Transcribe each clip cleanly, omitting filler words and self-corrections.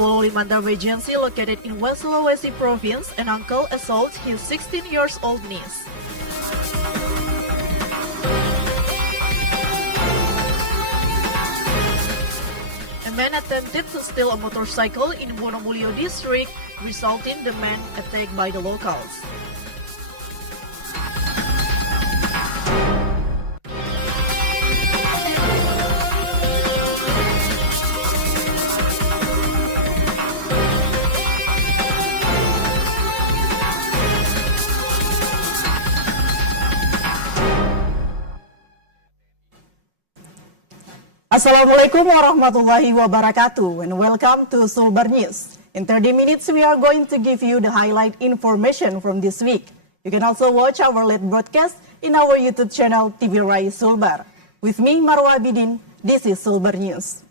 Bololi Mandar Regency located in West Sulawesi province, an uncle assaults his 16-year-old niece. A man attempted to steal a motorcycle in Wonomulyo district, resulting the man attacked by the locals. Assalamualaikum warahmatullahi wabarakatuh and welcome to Sulbar News. In 30 minutes, we are going to give you the highlight information from this week. You can also watch our live broadcast in our YouTube channel TVRI Sulbar. With me, Marwa Abidin, this is Sulbar News.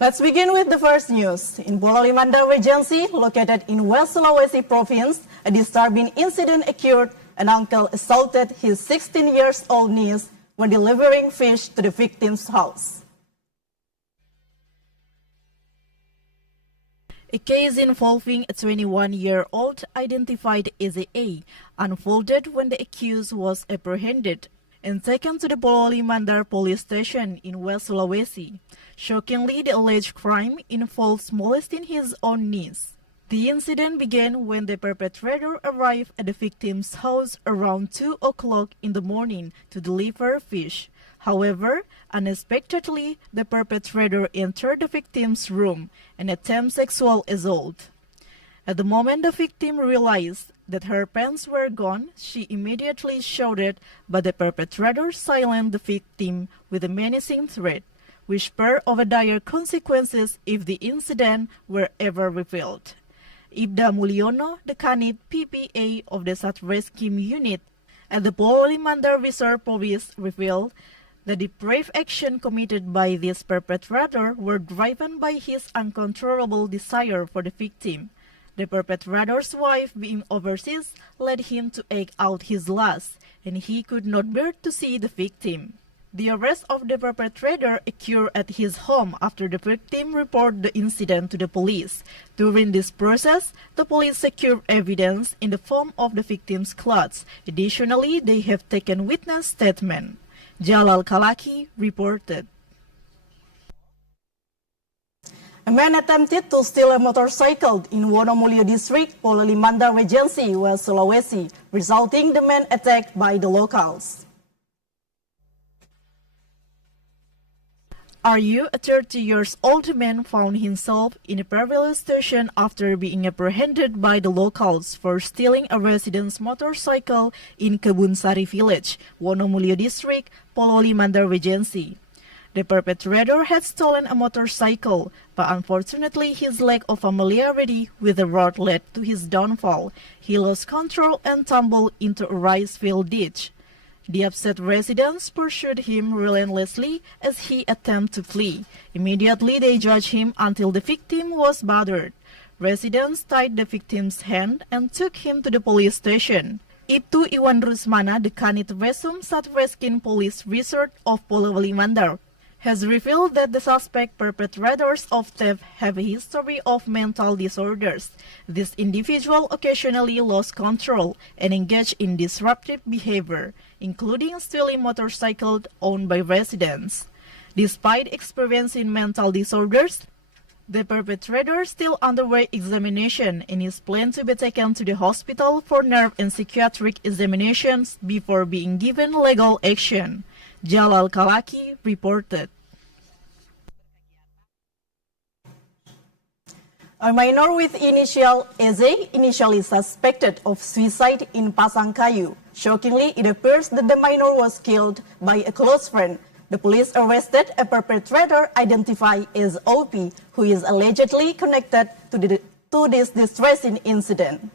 Let's begin with the first news. In Bololi Mandar Regency, located in West Sulawesi province, a disturbing incident occurred. An uncle assaulted his 16-year-old niece when delivering fish to the victim's house. A case involving a 21-year-old identified as A unfolded when the accused was apprehended and taken to the Bololi Mandar police station in West Sulawesi. Shockingly, the alleged crime involves molesting his own niece. The incident began when the perpetrator arrived at the victim's house around 2 o'clock in the morning to deliver fish. However, unexpectedly, the perpetrator entered the victim's room and attempted sexual assault. At the moment the victim realized that her pants were gone, she immediately shouted, but the perpetrator silenced the victim with a menacing threat, which spurred over dire consequences if the incident were ever revealed. Ibda Mulyono, the Kanit PPA of the Satreskrim unit at the Bololi Mandar Reserve Police, revealed that the brave action committed by this perpetrator were driven by his uncontrollable desire for the victim. The perpetrator's wife, being overseas, led him to act out his lust, and he could not bear to see the victim. The arrest of the perpetrator occurred at his home after the victim reported the incident to the police. During this process, the police secured evidence in the form of the victim's clothes. Additionally, they have taken witness statement. Jalal Kalaki reported. A man attempted to steal a motorcycle in Wonomulyo district, Bololi Mandar Regency, West Sulawesi, resulting the man attacked by the locals. A 30-year-old man found himself in a perilous situation after being apprehended by the locals for stealing a resident's motorcycle in Kebunsari village, Wonomulyo district, Bololi Mandar Regency. The perpetrator had stolen a motorcycle, but unfortunately his lack of familiarity with the road led to his downfall. He lost control and tumbled into a rice-field ditch. The upset residents pursued him relentlessly as he attempted to flee. Immediately they judged him until the victim was battered. Residents tied the victim's hand and took him to the police station. Ibtu Iwan Rusmana, the Kanit Resum Satreskrim Police Resort of Bololi Mandar, has revealed that the suspect perpetrators of theft have a history of mental disorders. This individual occasionally lost control and engaged in disruptive behavior, including stealing motorcycles owned by residents. Despite experiencing mental disorders, the perpetrator still underwent examination and is planned to be taken to the hospital for nerve and psychiatric examinations before being given legal action. Jalal Kalaki reported. A minor with initial Eze, initially suspected of suicide in Pasangkayu. Shockingly, it appears that the minor was killed by a close friend. The police arrested a perpetrator identified as OP, who is allegedly connected to this distressing incident.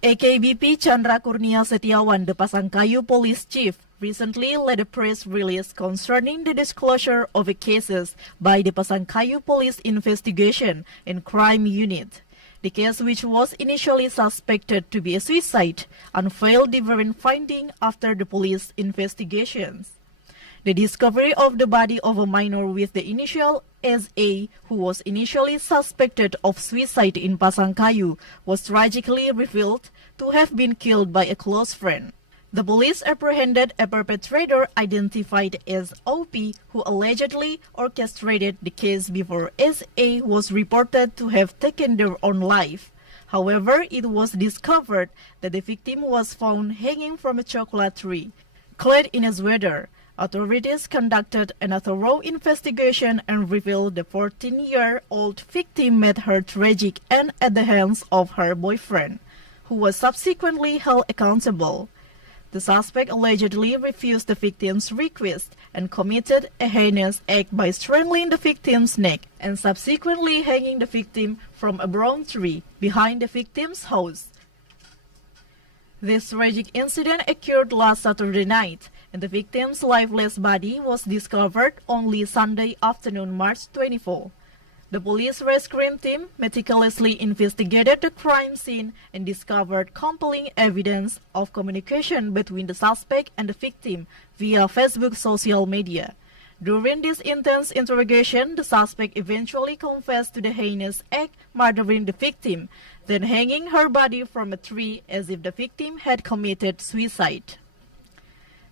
AKBP Chandra Kurnia Setiawan, the Pasangkayu police chief, recently led a press release concerning the disclosure of the cases by the Pasangkayu Police Investigation and Crime Unit. The case, which was initially suspected to be a suicide, unveiled different findings after the police investigations. The discovery of the body of a minor with the initial SA, who was initially suspected of suicide in Pasangkayu, was tragically revealed to have been killed by a close friend. The police apprehended a perpetrator identified as OP, who allegedly orchestrated the case before SA was reported to have taken their own life. However, it was discovered that the victim was found hanging from a chocolate tree, clad in a sweater. Authorities conducted a thorough investigation and revealed the 14-year-old victim met her tragic end at the hands of her boyfriend, who was subsequently held accountable. The suspect allegedly refused the victim's request and committed a heinous act by strangling the victim's neck and subsequently hanging the victim from a brown tree behind the victim's house. This tragic incident occurred last Saturday night, and the victim's lifeless body was discovered only Sunday afternoon, March 24. The police rescue team meticulously investigated the crime scene and discovered compelling evidence of communication between the suspect and the victim via Facebook social media. During this intense interrogation, the suspect eventually confessed to the heinous act, murdering the victim, then hanging her body from a tree as if the victim had committed suicide.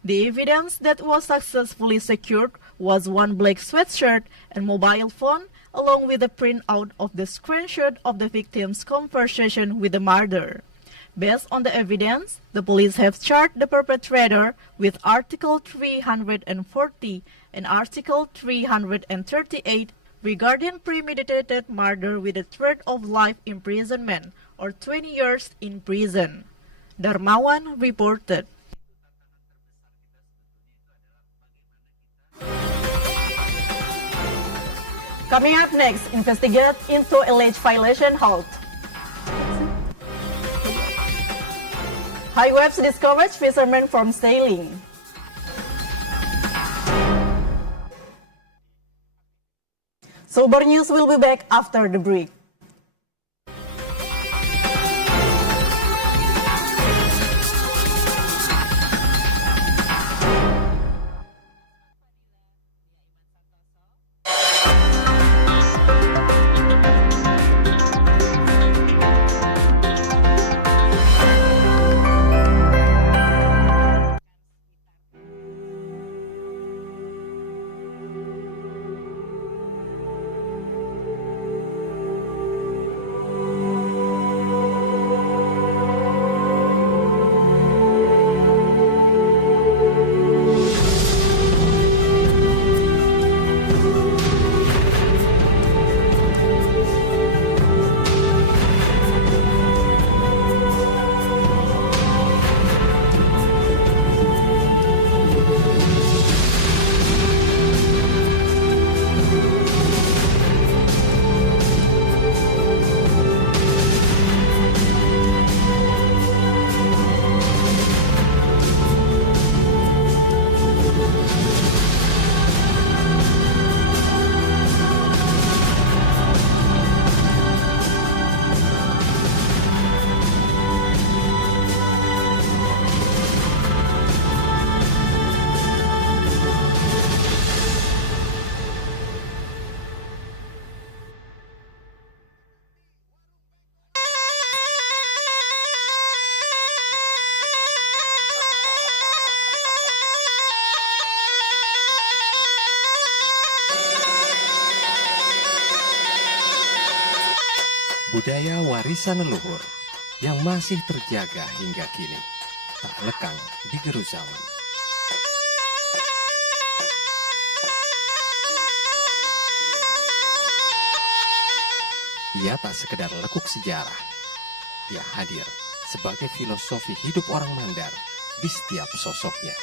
The evidence that was successfully secured was one black sweatshirt and mobile phone, along with a printout of the screenshot of the victim's conversation with the murderer. Based on the evidence, the police have charged the perpetrator with Article 340 and Article 338 regarding premeditated murder with a threat of life imprisonment or 20 years in prison. Darmawan reported. Coming up next, investigate into alleged violation halt. High waves discourage fishermen from sailing. Sulbar News will be back after the break. Budaya warisan leluhur yang masih terjaga hingga kini, tak lekang di gerus zaman. Ia tak sekedar lekuk sejarah, ia hadir sebagai filosofi hidup orang Mandar di setiap sosoknya.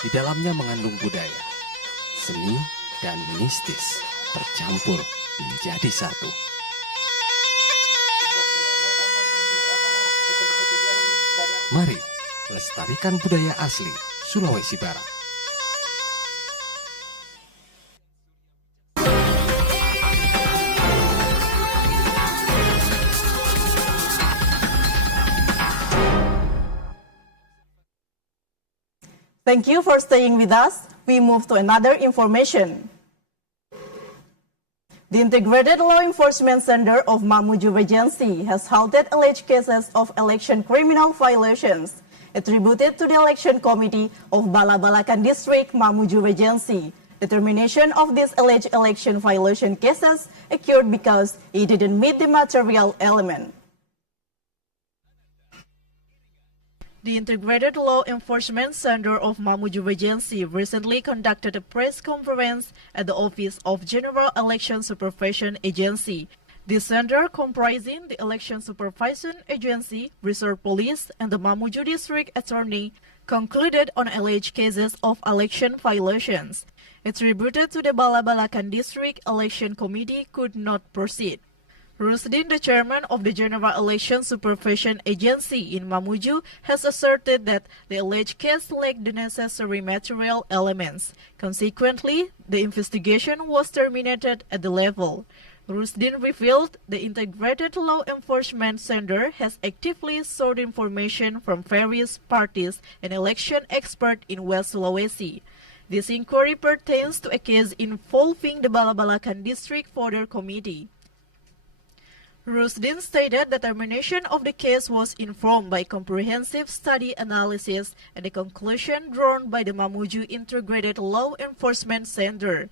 Di dalamnya mengandung budaya, seni, dan mistis bercampur menjadi satu. Mari lestarikan budaya asli Sulawesi Barat. Thank you for staying with us. We move to another information. The Integrated Law Enforcement Center of Mamuju Regency has halted alleged cases of election criminal violations attributed to the Election Committee of Bala-Balakan District, Mamuju Regency. The termination of these alleged election violation cases occurred because it didn't meet the material element. The Integrated Law Enforcement Center of Mamuju Regency recently conducted a press conference at the Office of General Election Supervision Agency. The center, comprising the Election Supervision Agency, Reserve Police, and the Mamuju District Attorney, concluded on alleged cases of election violations attributed to the Bala-Balakan District Election Committee could not proceed. Rusdin, the chairman of the General Election Supervision Agency in Mamuju, has asserted that the alleged case lacked the necessary material elements. Consequently, the investigation was terminated at the level. Rusdin revealed the Integrated Law Enforcement Center has actively sought information from various parties and election experts in West Sulawesi. This inquiry pertains to a case involving the Bala-Balakan District Voter Committee. Rusdin stated the termination of the case was informed by comprehensive study analysis and the conclusion drawn by the Mamuju Integrated Law Enforcement Center.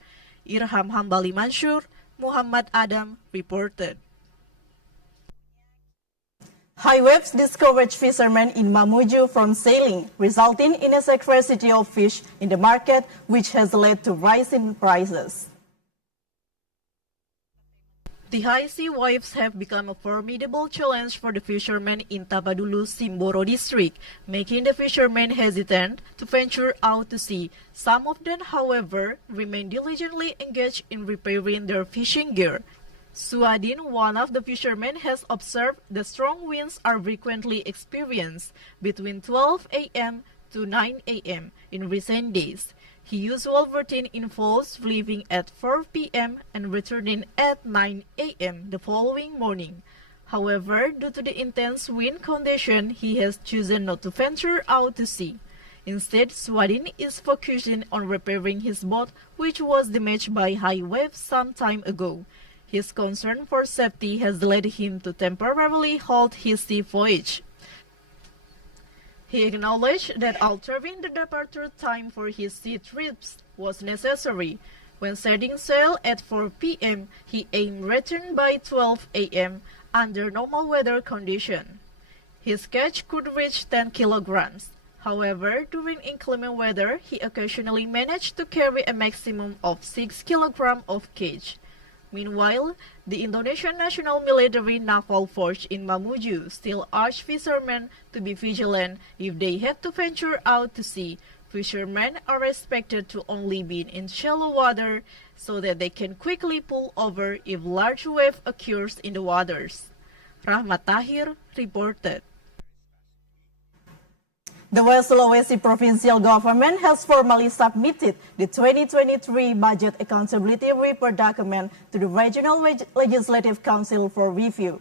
Irham Hambali Mansur, Muhammad Adam reported. High waves discourage fishermen in Mamuju from sailing, resulting in a scarcity of fish in the market, which has led to rise in prices. The high sea waves have become a formidable challenge for the fishermen in Tapadulu, Simboro district, making the fishermen hesitant to venture out to sea. Some of them, however, remain diligently engaged in repairing their fishing gear. Suadin, one of the fishermen, has observed that strong winds are frequently experienced between 12 a.m. to 9 a.m. in recent days. His usual routine involves leaving at 4 p.m. and returning at 9 a.m. the following morning. However, due to the intense wind condition, he has chosen not to venture out to sea. Instead, Suadin is focusing on repairing his boat, which was damaged by high waves some time ago. His concern for safety has led him to temporarily halt his sea voyage. He acknowledged that altering the departure time for his sea trips was necessary. When setting sail at 4 p.m., he aimed return by 12 a.m. under normal weather conditions. His catch could reach 10 kilograms. However, during inclement weather, he occasionally managed to carry a maximum of 6 kilograms of catch. Meanwhile, the Indonesian National Military Naval Force in Mamuju still urge fishermen to be vigilant if they have to venture out to sea. Fishermen are expected to only be in shallow water so that they can quickly pull over if large wave occurs in the waters. Rahmat Tahir reported. The West Sulawesi Provincial Government has formally submitted the 2023 Budget Accountability Report document to the Regional Legislative Council for review.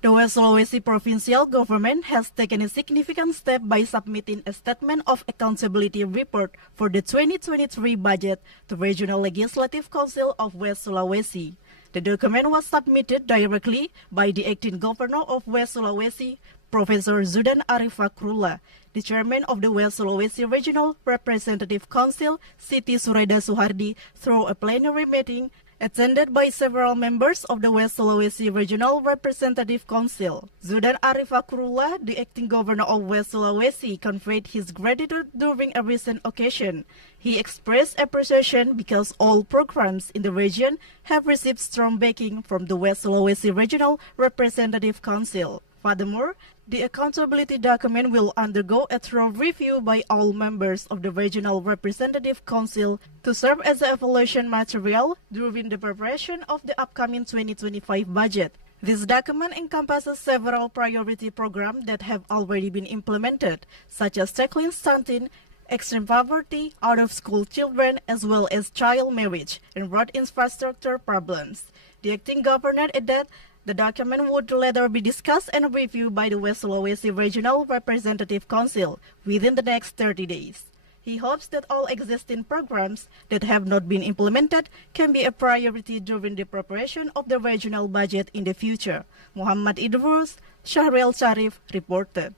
The West Sulawesi Provincial Government has taken a significant step by submitting a Statement of Accountability Report for the 2023 budget to Regional Legislative Council of West Sulawesi. The document was submitted directly by the acting governor of West Sulawesi, Professor Zudan Arifakrullah, the chairman of the West Sulawesi Regional Representative Council, Siti Sureda Suhardi, through a plenary meeting attended by several members of the West Sulawesi Regional Representative Council. Zudan Arifakrullah, the acting governor of West Sulawesi, conveyed his gratitude during a recent occasion. He expressed appreciation because all programs in the region have received strong backing from the West Sulawesi Regional Representative Council. Furthermore, the accountability document will undergo a thorough review by all members of the Regional Representative Council to serve as an evaluation material during the preparation of the upcoming 2025 budget. This document encompasses several priority programs that have already been implemented, such as tackling stunting, extreme poverty, out-of-school children, as well as child marriage and road infrastructure problems. The acting governor added the document would later be discussed and reviewed by the West Sulawesi Regional Representative Council within the next 30 days. He hopes that all existing programs that have not been implemented can be a priority during the preparation of the regional budget in the future. Muhammad Idrus, Shahril Sharif reported.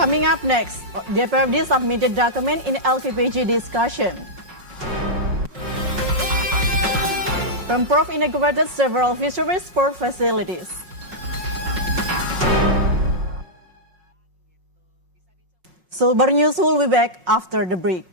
Coming up next, DPRD submitted document in LPPG discussion. Pemprov inaugurated several fisheries sport facilities. Sulbar News will be back after the break.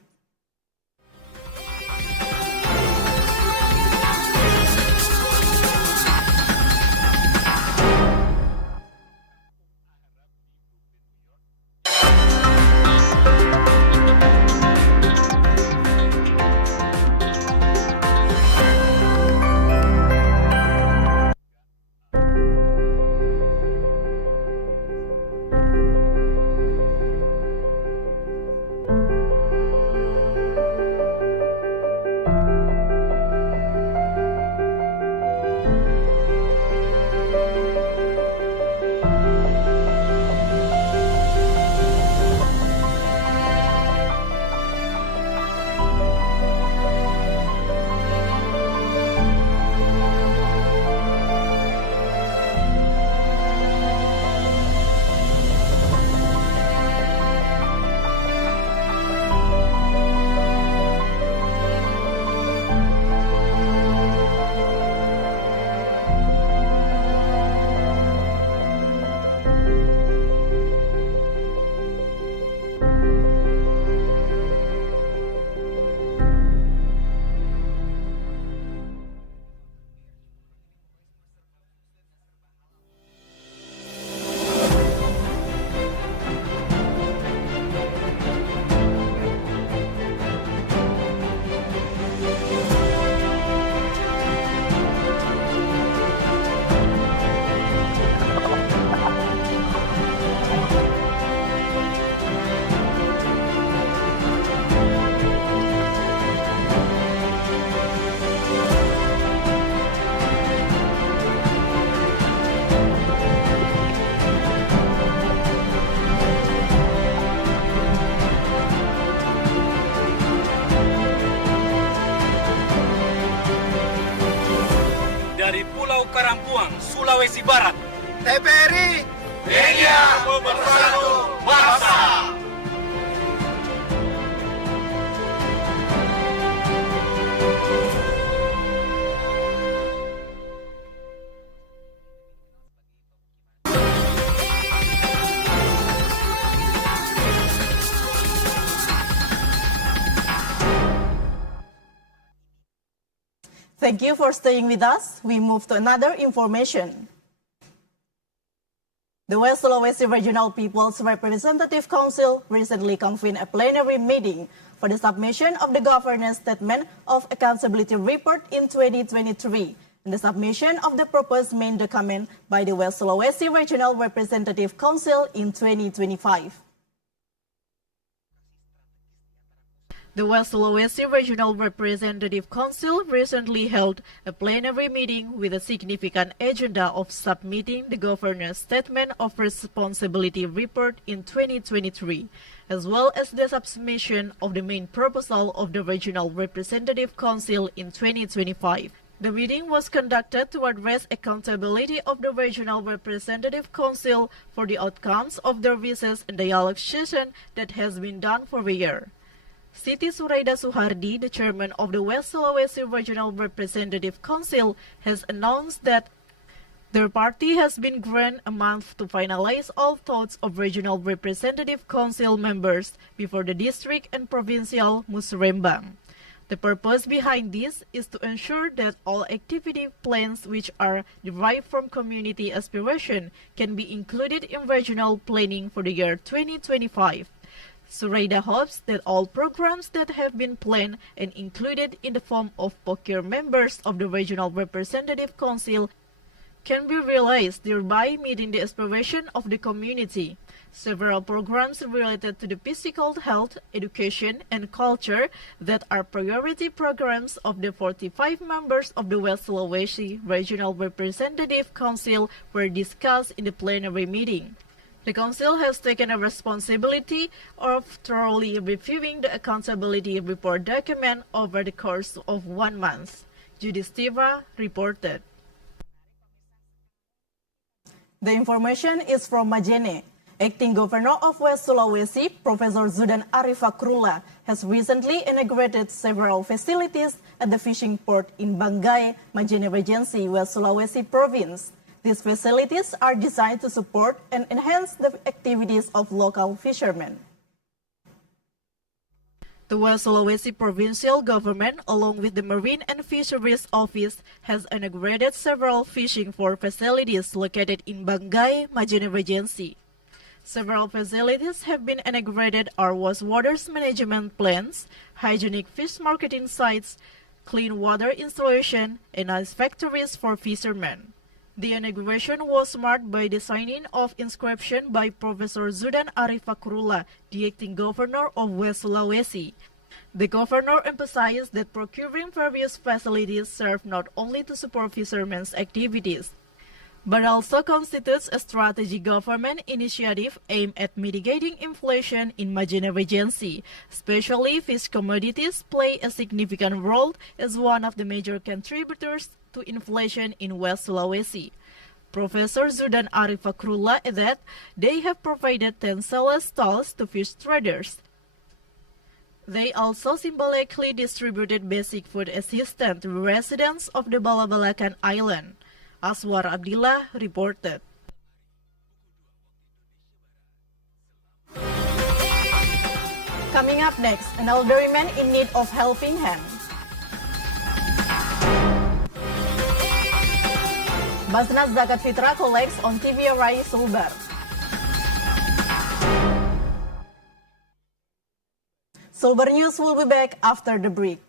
Dari Pulau Karampuang, Sulawesi Barat. TVRI Media Pemersatu Bangsa. Thank you for staying with us. We move to another information. The West Sulawesi Regional People's Representative Council recently convened a plenary meeting for the submission of the Governor's Statement of Accountability Report in 2023 and the submission of the proposed main document by the West Sulawesi Regional Representative Council in 2025. The West Sulawesi Regional Representative Council recently held a plenary meeting with a significant agenda of submitting the Governor's Statement of Responsibility Report in 2023, as well as the submission of the main proposal of the Regional Representative Council in 2025. The meeting was conducted to address accountability of the Regional Representative Council for the outcomes of the recess and dialogue session that has been done for a year. Siti Suraida Suhardi, the chairman of the West Sulawesi Regional Representative Council, has announced that their party has been granted a month to finalize all thoughts of Regional Representative Council members before the district and provincial Musrembang. The purpose behind this is to ensure that all activity plans which are derived from community aspiration can be included in regional planning for the year 2025. Suraida hopes that all programs that have been planned and included in the form of POKIR members of the Regional Representative Council can be realized, thereby meeting the aspiration of the community. Several programs related to the physical health, education, and culture that are priority programs of the 45 members of the West Sulawesi Regional Representative Council were discussed in the plenary meeting. The Council has taken a responsibility of thoroughly reviewing the accountability report document over the course of 1 month. Judistiva reported. The information is from Majene. Acting Governor of West Sulawesi, Professor Zudan Arifakrullah, has recently inaugurated several facilities at the fishing port in Banggai, Majene Regency, West Sulawesi Province. These facilities are designed to support and enhance the activities of local fishermen. The West Sulawesi Provincial Government, along with the Marine and Fisheries Office, has inaugurated several fishing port facilities located in Banggai, Majene Regency. Several facilities have been inaugurated are wastewater management plants, hygienic fish marketing sites, clean water installation, and ice factories for fishermen. The inauguration was marked by the signing of inscription by Professor Zudan Arifakrullah, the acting governor of West Sulawesi. The governor emphasized that procuring various facilities serve not only to support fishermen's activities, but also constitutes a strategic government initiative aimed at mitigating inflation in Majene Regency. Especially fish commodities play a significant role as one of the major contributors to inflation in West Sulawesi. Professor Zudan Arifakrullah added they have provided 10 sales stalls to fish traders. They also symbolically distributed basic food assistance to residents of the Balabalakan Island. Aswar Abdillah reported. Coming up next, an elderly man in need of helping hand. Basnas Zakat Fitrah collects on TVRI Sulbar. Sulbar News will be back after the break.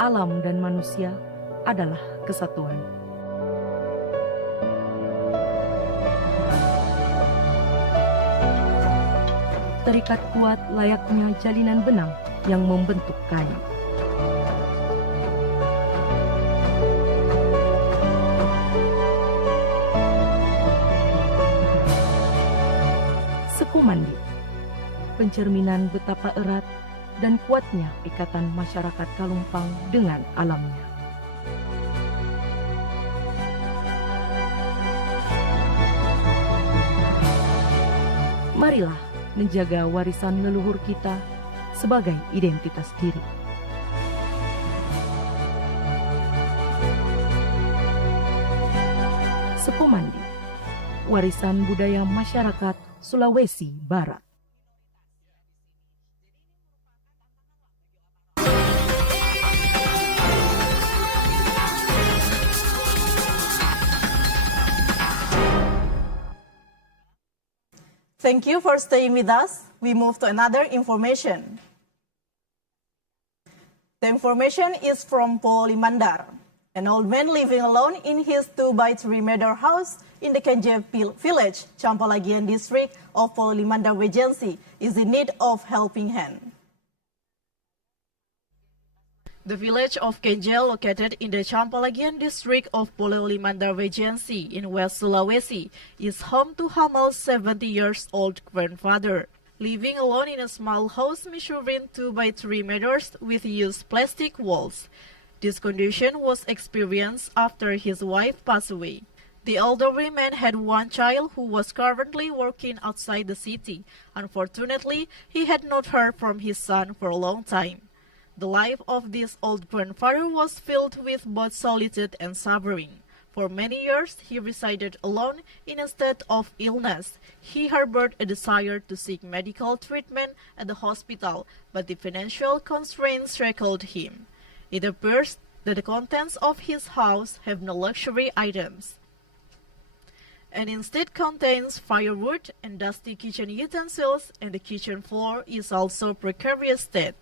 Alam dan manusia adalah kesatuan. Terikat kuat layaknya jalinan benang yang membentuk kayu. Sekumandi, pencerminan betapa erat dan kuatnya ikatan masyarakat Kalumpang dengan alamnya. Marilah menjaga warisan leluhur kita sebagai identitas diri. Sekumandi, warisan budaya masyarakat Sulawesi Barat. Thank you for staying with us. We move to another information. The information is from Polimandar. An old man living alone in his 2x3 meter house in the Kenje village, Campalagian district of Polimandar Regency, is in need of helping hand. The village of Kenjel, located in the Campalagian district of Polimandar Regency in West Sulawesi, is home to Hamal's 70-year-old grandfather. Living alone in a small house measuring 2x3 meters with used plastic walls. This condition was experienced after his wife passed away. The elderly man had one child who was currently working outside the city. Unfortunately, he had not heard from his son for a long time. The life of this old grandfather was filled with both solitude and suffering. For many years, he resided alone in a state of illness. He harbored a desire to seek medical treatment at the hospital, but the financial constraints shackled him. It appears that the contents of his house have no luxury items, and instead contains firewood and dusty kitchen utensils, and the kitchen floor is also precarious state.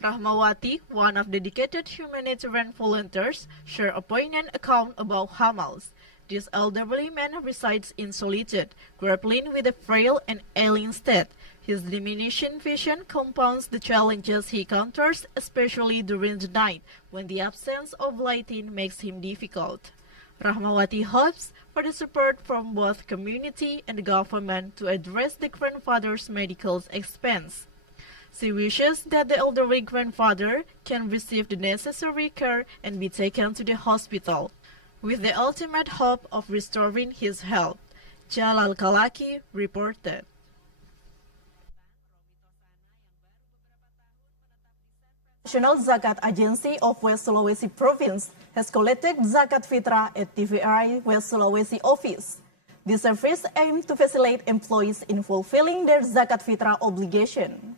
Rahmawati, one of the dedicated humanitarian volunteers, shared a poignant account about Hamals. This elderly man resides in solitude, grappling with a frail and ailing state. His diminishing vision compounds the challenges he encounters, especially during the night, when the absence of lighting makes him difficult. Rahmawati hopes for the support from both community and government to address the grandfather's medical expense. She wishes that the elderly grandfather can receive the necessary care and be taken to the hospital, with the ultimate hope of restoring his health. Jalal Kalaki reported. National Zakat Agency of West Sulawesi Province has collected Zakat Fitrah at TVRI West Sulawesi office. The service aims to facilitate employees in fulfilling their Zakat Fitrah obligation.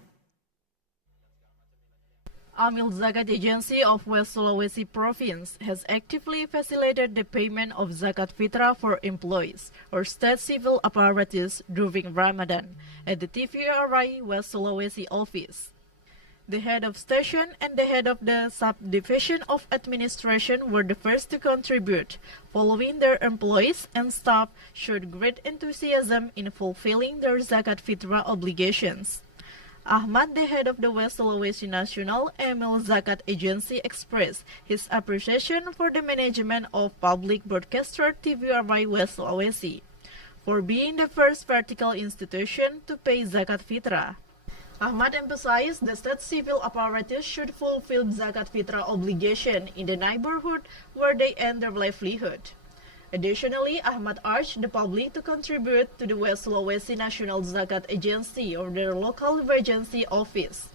Amil Zakat Agency of West Sulawesi Province has actively facilitated the payment of Zakat Fitrah for employees or state civil apparatus during Ramadan at the TVRI West Sulawesi office. The head of station and the head of the subdivision of administration were the first to contribute, following their employees and staff showed great enthusiasm in fulfilling their Zakat Fitrah obligations. Ahmad, the head of the West Sulawesi National Emil Zakat Agency, expressed his appreciation for the management of public broadcaster TVRI West Sulawesi for being the first vertical institution to pay Zakat Fitrah. Ahmad emphasized the state civil apparatus should fulfill Zakat Fitrah obligation in the neighborhood where they earn their livelihood. Additionally, Ahmad urged the public to contribute to the West Sulawesi National Zakat Agency or their local regency office.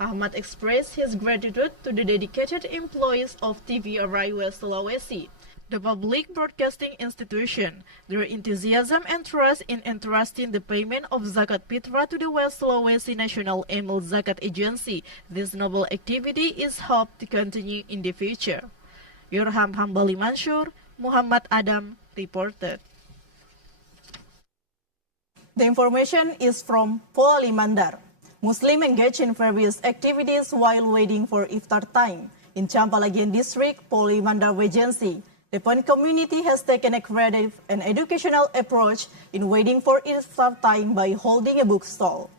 Ahmad expressed his gratitude to the dedicated employees of TVRI West Sulawesi, the public broadcasting institution. Their enthusiasm and trust in entrusting the payment of Zakat Fitrah to the West Sulawesi National Emil Zakat Agency. This noble activity is hoped to continue in the future. Yorham Hambali Mansur, Muhammad Adam reported. The information is from Polali Mandar. Muslim engage in various activities while waiting for iftar time. In Campalagian District, Polali Mandar Regency, the Pen community has taken a creative and educational approach in waiting for iftar time by holding a bookstall.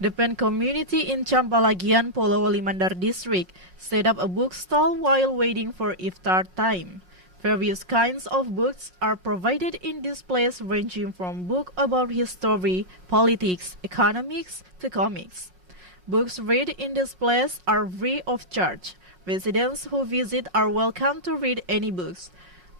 The Pen community in Campalagian, Polowali Mandar District set up a bookstall while waiting for iftar time. Various kinds of books are provided in this place, ranging from books about history, politics, economics, to comics. Books read in this place are free of charge. Residents who visit are welcome to read any books,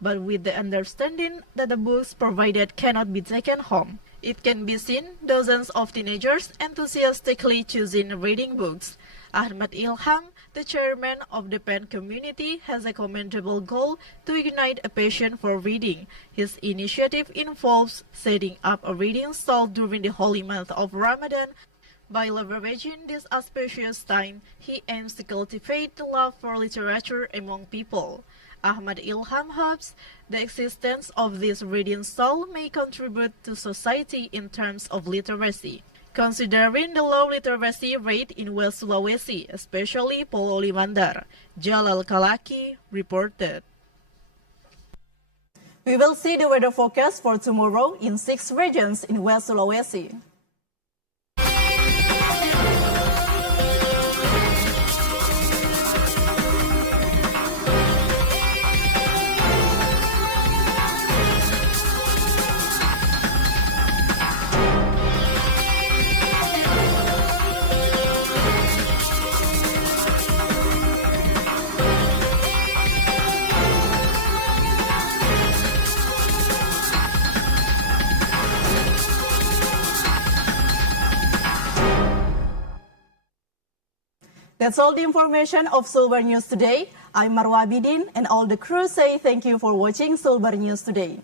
but with the understanding that the books provided cannot be taken home. It can be seen dozens of teenagers enthusiastically choosing reading books. Ahmad Ilham, the chairman of the Pen community, has a commendable goal to ignite a passion for reading. His initiative involves setting up a reading stall during the holy month of Ramadan. By leveraging this auspicious time, he aims to cultivate the love for literature among people. Ahmad Ilham hopes the existence of this reading stall may contribute to society in terms of literacy. Considering the low literacy rate in West Sulawesi, especially Pololi Mandar, Jalal Kalaki reported. We will see the weather forecast for tomorrow in 6 regions in West Sulawesi. That's all the information of Sulbar News today. I'm Marwa Abidin and all the crew say thank you for watching Sulbar News today.